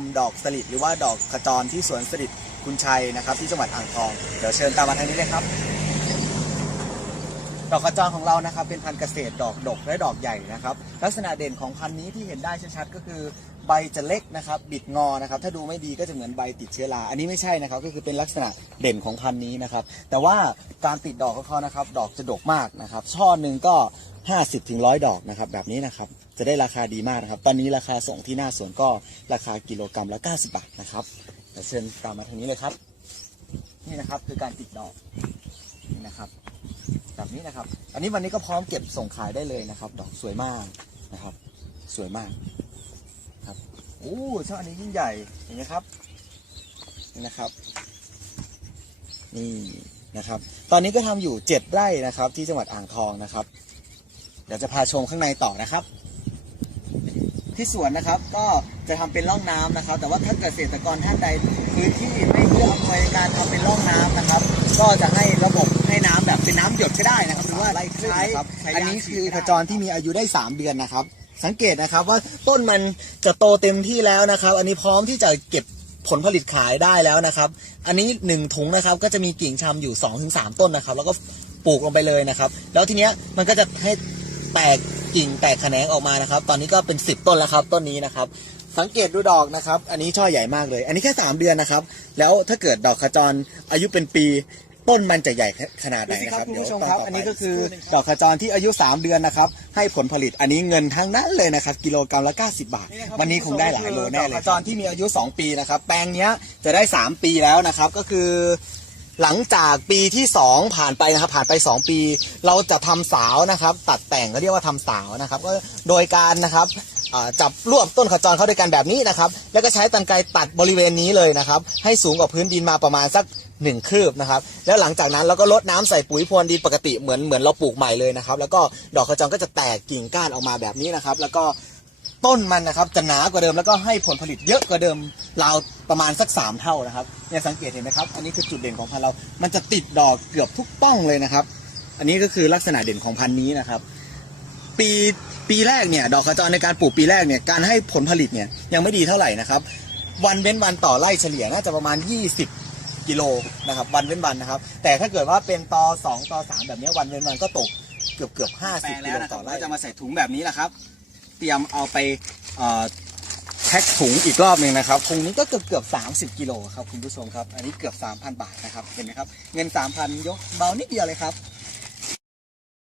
มดอกสลิดหรือว่าดอกขจรที่สวนสลิดคุณชัยนะครับ ที่จังหวัดอ่างทอง เดี๋ยวเชิญตามมาทางนี้เลยครับ ดอกขจรของเรานะครับ เป็นพันธุ์เกษตรดอกดกและดอกใหญ่นะครับ ลักษณะเด่นของพันธุ์นี้ที่เห็นได้ชัดๆก็คือ ใบจะเล็กนะครับบิดงอนะครับถ้าดูไม่ดีก็จะเหมือนใบติดเชื้อราอันนี้ไม่ใช่นะครับก็คือเป็นลักษณะเด่นของพันธุ์นี้นะครับแต่ว่าการติดดอกของเขานะครับดอกจะดกมากนะครับช่อหนึ่งก็ 50ถึงร้อยดอกนะครับแบบนี้นะครับจะได้ราคาดีมากนะครับ ตอนนี้ราคาส่งที่หน้าสวนก็ราคากิโลกรัมละ 90 บาทนะครับเชิญตามมาทางนี้เลยครับ นี่นะครับคือการติดดอกนี่นะครับแบบนี้นะครับ อันนี้วันนี้ก็พร้อมเก็บส่งขายได้เลยนะครับ ดอกสวยมากนะครับ สวยมาก ครับโอ้ช่ออันนี้ยิ่งใหญ่เห็นไหมครับนี่นะครับนี่นะครับ ตอนนี้ก็ทำอยู่เจ็ดไร่นะครับ ที่จังหวัดอ่างทองนะครับ เดี๋ยวจะพาชมข้างในต่อนะครับ ที่สวนนะครับก็จะทำเป็นร่องน้ำนะครับ แต่ว่าถ้าเกษตรกรท่านใดพื้นที่ไม่เอื้ออำนวยการทำเป็นร่องน้ำนะครับ ก็จะให้ระบบให้น้ำแบบเป็นน้ำหยดก็ได้นะครับหรือว่าไล่คลื่นนะครับอันนี้คือขจรที่มีอายุได้ 3 เดือนนะครับ สังเกตนะครับว่าต้นมันจะโตเต็มที่แล้วนะครับ อันนี้พร้อมที่จะเก็บผลผลิตขายได้แล้วนะครับ อันนี้หนึ่งถุงนะครับก็จะมีกิ่งชำอยู่2อถึงสต้นนะครับ แล้วก็ปลูกลงไปเลยนะครับ แล้วทีเนี้ยมันก็จะให้แตกกิ่งแตกแขนงออกมานะครับ ตอนนี้ก็เป็น 10 ต้นแล้วครับ ต้นนี้นะครับ สังเกตดูดอกนะครับ อันนี้ช่อใหญ่มากเลย อันนี้แค่ 3 เดือนนะครับ แล้วถ้าเกิดดอกขจรอายุเป็นปี ต้นมันจะใหญ่ขนาดไหนนะครับดูสิครับคุณเดี๋ยวผู้ชมตครับต่ไปอันนี้ก็คือดอกขจรที่อายุ 3 เดือนนะครับ ให้ผลผลิตอันนี้เงินทั้งนั้นเลยนะครับ กิโลกรัมละ 90 บาทนี่นะครับวันนี้คงได้หลายโลแน่เลยดอกขขจจรรที่มีอายุ 2 ปีนะครับ แปลงเนี้ยจะได้ 3 ปีแล้วนะครับ ก็คือหลังจากปีที่ 2 ผ่านไปนะครับ ผ่านไป 2 ปี เราจะทำสาวนะครับ ตัดแต่งก็เรียกว่าทำสาวนะครับ ก็โดยการนะครับอ่า จับรวบต้นขจรเข้าด้วยกันแบบนี้นะครับ แล้วก็ใช้ตันไกตัดบริเวณนี้เลยนะครับ ให้สูงกว่าพื้นดินมาประมาณสักหนึ่งคืบนะครับ แล้วหลังจากนั้นเราก็ลดน้ำใส่ปุ๋ยพรวนดินปกติเหมือนเหมือนเราปลูกใหม่เลยนะครับ แล้วก็ดอกขจรก็จะแตกกิ่งก้านออกมาแบบนี้นะครับ แล้วก็ต้นมันนะครับจะหนากว่าเดิมแล้วก็ให้ผลผลิตเยอะกว่าเดิมราวประมาณสัก 3 เท่านะครับเนี่ยสังเกตเห็นไหมครับ อันนี้คือจุดเด่นของพันธุ์เรา มันจะติดดอกเกือบทุกป้องเลยนะครับ อันนี้ก็คือลักษณะเด่นของพันธุ์นี้นะครับ ปีปีแรกเนี่ยดอกขจรในการปลูกปีแรกเนี่ยการให้ผลผลิตเนี่ยยังไม่ดีเท่าไหร่นะครับ วันเว้นวันต่อไร่เฉลี่ยน่าจะประมาณ 20 กิโลนะครับวันเว้นวันนะครับ แต่ถ้าเกิดว่าเป็นต่อ2ต่อ3แบบเนี้ยวันเว้นวันก็ตกเกือบเกือบแปล50งกิแล้วโลนะคต่รัอบไร่เราจะมาใส่ถุงแบบนี้แหละครับ เตรียมเอาไปเอ่อแพ็คถุงอีกรอบหนึ่งนะครับถุงนี้ก็เกือบเกือบ30กิโลครับคุณผู้ชมครับ อันนี้เกือบ3,000บาทนะครับ เห็นไหมครับ เงิน3,000ยกเบานิดเดียวเลยครับ